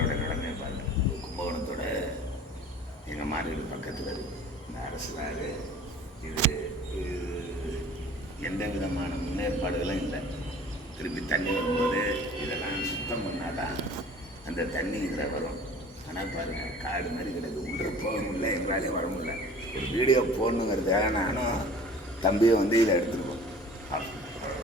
சாரோட நிலைமை பாருங்க. கும்பகோணத்தோட எங்கள் மாநில பக்கத்தில் இருக்குது இந்த அரசு நாடு. இது எந்த விதமான முன்னேற்பாடுகளும் இல்லை. திருப்பி தண்ணி வரும்போது இதெல்லாம் சுத்தம் பண்ணாதான் அந்த தண்ணி இதில் வரும். ஆனால் பாருங்கள், காடு மாதிரி கிடக்கு, உள்ளே போக முடியல, எங்களாலே வர முடியல. ஒரு வீடியோ போடணுங்கிறதுக்காக நானும் தம்பியை வந்து இதை எடுத்துருக்கோம்.